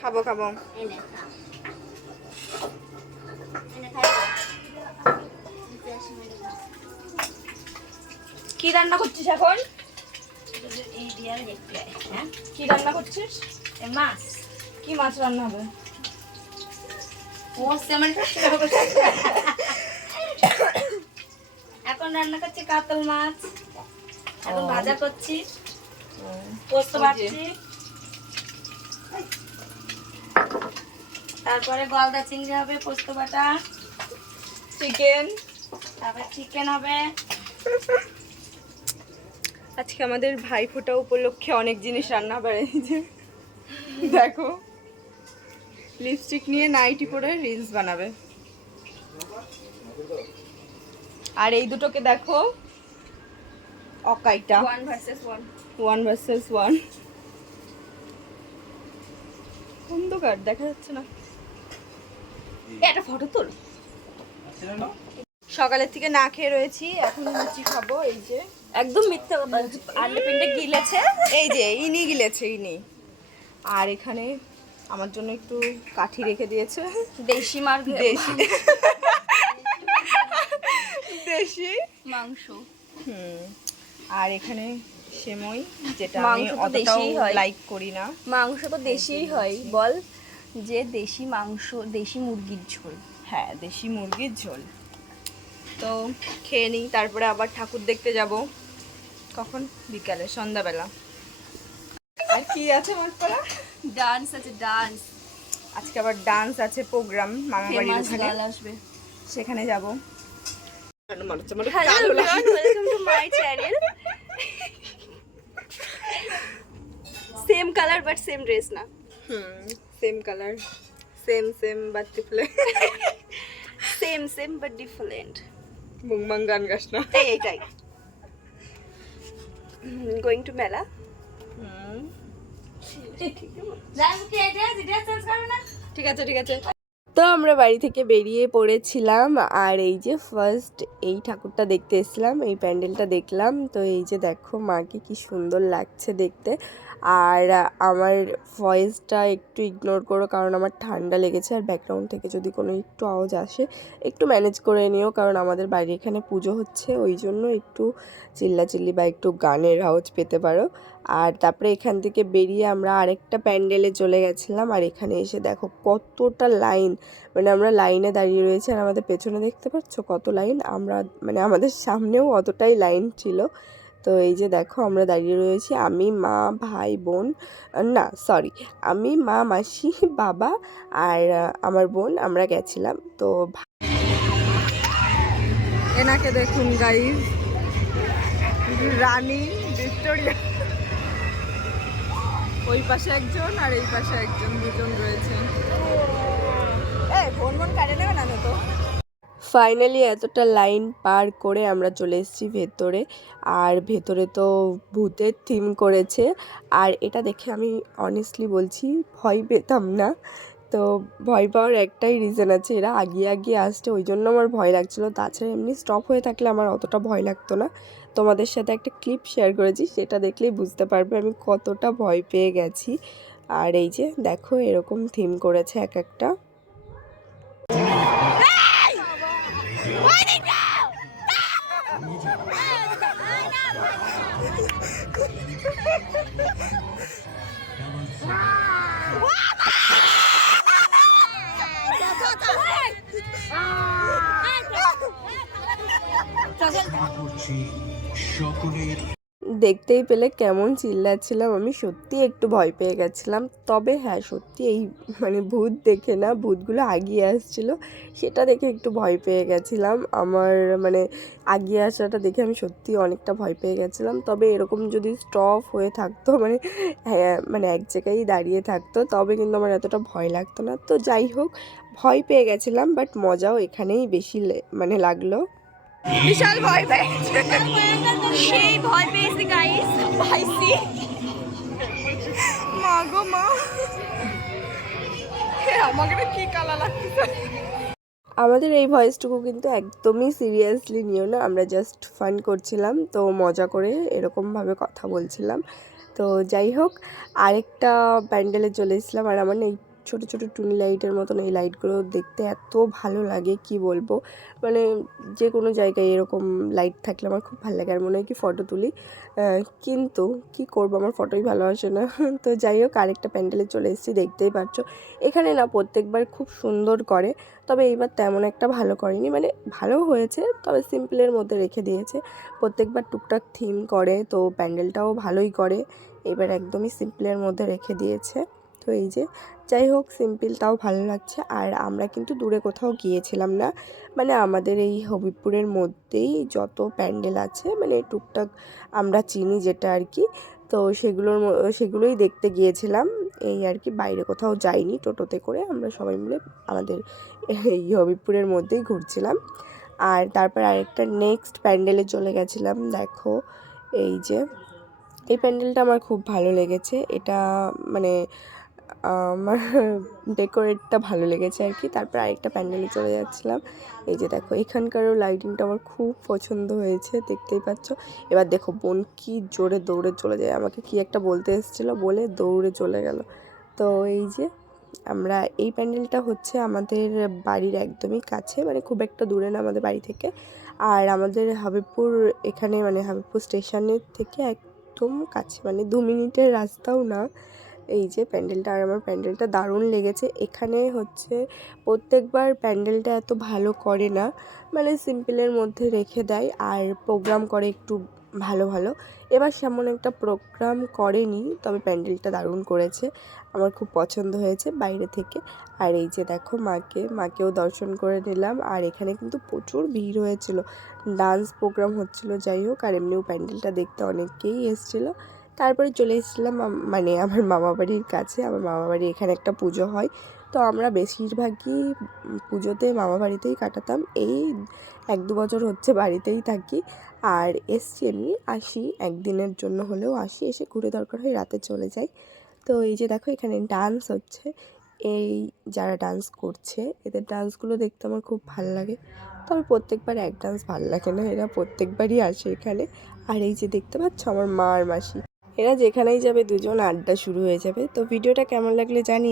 খাবো খাবো। কি রান্না করছিস এখন? কি রান্না করছিস? মাছ। কি মাছ রান্না হবে? এখন রান্না করছি কাতল মাছ, এখন ভাজা করছি, পোস্ত বাটছি, তারপরে গলদা চিংড়ি হবে, পোস্ত বাটা, চিকেন, তারপরে চিকেন হবে। আজকে আমাদের ভাইফোঁটা উপলক্ষে অনেক জিনিস রান্না বাড়িয়েছে। দেখো, লিপস্টিক নিয়ে নাইটি পরে রিলস বানাবে। আর এই দুটোকে দেখো, অকাইটা 1 ভার্সেস 1। 1 ভার্সেস 1। অন্ধকার দেখা যাচ্ছে না। একটা ফটো তোল। সকালের থেকে না খেয়ে রয়েছি, এখন লুচি খাবো। এই যে একদম মিথ্যা কথা, আন্ডে পিন্ডে গিলেছে। এই যে ইনি গিলেছে, ইনি। আর এখানে আমার জন্য একটু কাঠি রেখে দিয়েছে, দেশি মার, দেশি দেশি মাংস। আর এখানে সেমই, যেটা আমি মাংস তো অতটাও দেশিই হয়। লাইক করি না। মাংস তো দেশিই হয়, বল যে দেশি মাংস, দেশি মুরগির ঝোল। হ্যাঁ, দেশি মুরগির ঝোল। তো খেয়ে নিই, তারপরে আবার ঠাকুর দেখতে যাব। কখন? বিকালে, সন্ধ্যাবেলা। আর কি আছে মোটপাড়া? ডান্স আছে, ডান্স। আজকে আবার ডান্স আছে, প্রোগ্রাম মামা বাড়ির ফেমাস ওখানে, গার্ল আসবে, সেখানে যাব। Hello everyone, welcome to my channel. Same colour but same dress না। Same colour, same same but different. Same same but different. মুংমাং গান গাস না। এইটাই। গোয়িং টু মেলা। ঠিক আছে ঠিক আছে। তো আমরা বাড়ি থেকে বেরিয়ে পড়েছিলাম, আর এই যে ফার্স্ট এই ঠাকুরটা দেখতে এসেছিলাম, এই প্যান্ডেলটা দেখলাম। তো এই যে দেখো মাকে কি সুন্দর লাগছে দেখতে। আর আমার ভয়েসটা একটু ইগনোর করো, কারণ আমার ঠান্ডা লেগেছে। আর ব্যাকগ্রাউন্ড থেকে যদি কোনো একটু আওয়াজ আসে একটু ম্যানেজ করে নিও, কারণ আমাদের বাড়ির এখানে পুজো হচ্ছে, ওই জন্য একটু চিল্লাচিল্লি বা একটু গানের আওয়াজ পেতে পারো। আর তারপরে এখান থেকে বেরিয়ে আমরা আরেকটা প্যান্ডেলে চলে গেছিলাম। আর এখানে এসে দেখো কতটা লাইন, মানে আমরা লাইনে দাঁড়িয়ে রয়েছি। আর আমাদের পেছনে দেখতে পাচ্ছ কত লাইন, আমরা মানে আমাদের সামনেও অতটাই লাইন ছিল। তো এই যে দেখো আমরা দাঁড়িয়ে রয়েছি, আমি, মা, ভাই, বোন, না সরি, আমি, মা, মাসি, বাবা আর আমার বোন, আমরা গেছিলাম। তো এনাকে দেখুন গাইস, রানী ভিক্টোরিয়া। ওই পাশে একজন আর এই পাশে একজন, দুজন রয়েছে। ফোন কাটে নেবে না তো। ফাইনালি এতটা লাইন পার করে আমরা চলে এসেছি ভেতরে। আর ভেতরে তো ভূতের থিম করেছে। আর এটা দেখে আমি অনেস্টলি বলছি ভয় পেতাম না। তো ভয় পাওয়ার একটাই রিজন আছে, এরা আগিয়ে আগিয়ে আসছে, ওই জন্য আমার ভয় লাগছিলো। তাছাড়া এমনি স্টপ হয়ে থাকলে আমার অতটা ভয় লাগতো না। তোমাদের সাথে একটা ক্লিপ শেয়ার করেছি, সেটা দেখলেই বুঝতে পারবে আমি কতটা ভয় পেয়ে গেছি। আর এই যে দেখো এরকম থিম করেছে এক একটা। দেখতেই পেলে কেমন চিল্লাচ্ছিলাম, আমি সত্যি একটু ভয় পেয়ে গেছিলাম। তবে হ্যাঁ, সত্যি এই মানে ভূত দেখে না, ভূতগুলো আগিয়ে আসছিলো, সেটা দেখে একটু ভয় পেয়ে গেছিলাম। আমার মানে আগিয়ে আসাটা দেখে আমি সত্যি অনেকটা ভয় পেয়ে গেছিলাম। তবে এরকম যদি স্টপ হয়ে থাকতো, মানে হ্যাঁ মানে এক জায়গায় দাঁড়িয়ে থাকতো, তবে কিন্তু আমার এতটা ভয় লাগতো না। তো যাই হোক, ভয় পেয়ে গেছিলাম, বাট মজাও এখানেই বেশি মানে লাগলো। বিশাল ভয় পেয়েছে, সেই ভয় পেয়েছি গাইস, পাইছি। মা গো মা, আমাকে কি কালা লাগছে। আমাদের এই ভয়েসটুকু কিন্তু একদমই সিরিয়াসলি নিও না, আমরা জাস্ট ফান করছিলাম, তো মজা করে এরকমভাবে কথা বলছিলাম। তো যাই হোক, আরেকটা প্যান্ডেলে চলে এসেছিলাম। আর আমার না এই ছোটো ছোটো টুনি লাইটের মতন এই লাইটগুলো দেখতে এত ভালো লাগে কি বলবো, মানে যে কোনো জায়গায় এরকম লাইট থাকলে আমার খুব ভালো লাগে আর মনে হয় কি ফটো তুলি, কিন্তু কি করব আমার ফটোই ভালো আসে না। তো যাই হোক, আরেকটা প্যান্ডেলে চলে এসেছি, দেখতেই পাচ্ছ। এখানে না প্রত্যেকবার খুব সুন্দর করে, তবে এইবার তেমন একটা ভালো করেনি, মানে ভালো হয়েছে তবে সিম্পলের মধ্যে রেখে দিয়েছে। প্রত্যেকবার টুকটাক থিম করে, তো প্যান্ডেলটাও ভালোই করে, এবার একদমই সিম্পলের মধ্যে রেখে দিয়েছে। তো এই যে যাই হোক, সিম্পলটাও ভালো লাগছে। আর আমরা কিন্তু দূরে কোথাও গিয়েছিলাম না, মানে আমাদের এই হবিবপুরের মধ্যেই যত প্যান্ডেল আছে, মানে টুকটাক আমরা চিনি যেটা আর কি, তো সেগুলোই দেখতে গিয়েছিলাম এই আর কি। বাইরে কোথাও যাইনি, টোটোতে করে আমরা সবাই মিলে আমাদের এই হবিবপুরের মধ্যেই ঘুরছিলাম। আর তারপর আরেকটা নেক্সট প্যান্ডেলে চলে গেছিলাম। দেখো এই যে এই প্যান্ডেলটা আমার খুব ভালো লেগেছে, এটা মানে আমার ডেকোরেটটা ভালো লেগেছে আর কি। তারপর আরেকটা প্যান্ডেলে চলে যাচ্ছিলাম। এই যে দেখো এখানকারও লাইটিংটা আমার খুব পছন্দ হয়েছে, দেখতেই পাচ্ছ। এবার দেখো বোন কি জোরে দৌড়ে চলে যায়, আমাকে কি একটা বলতে এসেছিলো বলে দৌড়ে চলে গেল। তো এই যে আমরা এই প্যান্ডেলটা হচ্ছে আমাদের বাড়ির একদমই কাছে, মানে খুব একটা দূরে না আমাদের বাড়ি থেকে। আর আমাদের হাবিবপুর এখানে, মানে হাবিবপুর স্টেশনের থেকে একদম কাছে, মানে 2 মিনিটের রাস্তাও না। এই যে প্যান্ডেলটা, আর আমার প্যান্ডেলটা দারুণ লেগেছে। এখানে হচ্ছে প্রত্যেকবার প্যান্ডেলটা এত ভালো করে না, মানে সিম্পলের মধ্যে রেখে দেয় আর প্রোগ্রাম করে একটু ভালো ভালো। এবার সেমন একটা প্রোগ্রাম করেনি, তবে প্যান্ডেলটা দারুণ করেছে, আমার খুব পছন্দ হয়েছে বাইরে থেকে। আর এই যে দেখো মাকেও দর্শন করে নিলাম। আর এখানে কিন্তু প্রচুর ভিড় হয়েছিল, ডান্স প্রোগ্রাম হচ্ছিল। যাই হোক, আর এমনিও প্যান্ডেলটা দেখতে অনেকেই এসেছিলো। তারপরে চলে এসেছিলাম মানে আমার মামা বাড়ির কাছে। আমার মামা বাড়ি এখানে একটা পুজো হয়, তো আমরা বেশিরভাগই পুজোতে মামা বাড়িতেই কাটাতাম। এই 1-2 বছর হচ্ছে বাড়িতেই থাকি। আর এসছি এমনি, আসি একদিনের জন্য হলেও আসি, এসে ঘুরে দরকার হয় রাতে চলে যাই। তো এই যে দেখো এখানে ডান্স হচ্ছে, এই যারা ডান্স করছে এদের ডান্সগুলো দেখতে আমার খুব ভালো লাগে। তবে প্রত্যেকবার এক ডান্স ভালো লাগে না, এরা প্রত্যেকবারই আসে এখানে। আর এই যে দেখতে পাচ্ছ আমার মা আর মাসি, এরা যেখানেই যাবে দুজন আড্ডা শুরু হয়ে যাবে। তো ভিডিওটা কেমন লাগলে জানিয়ে।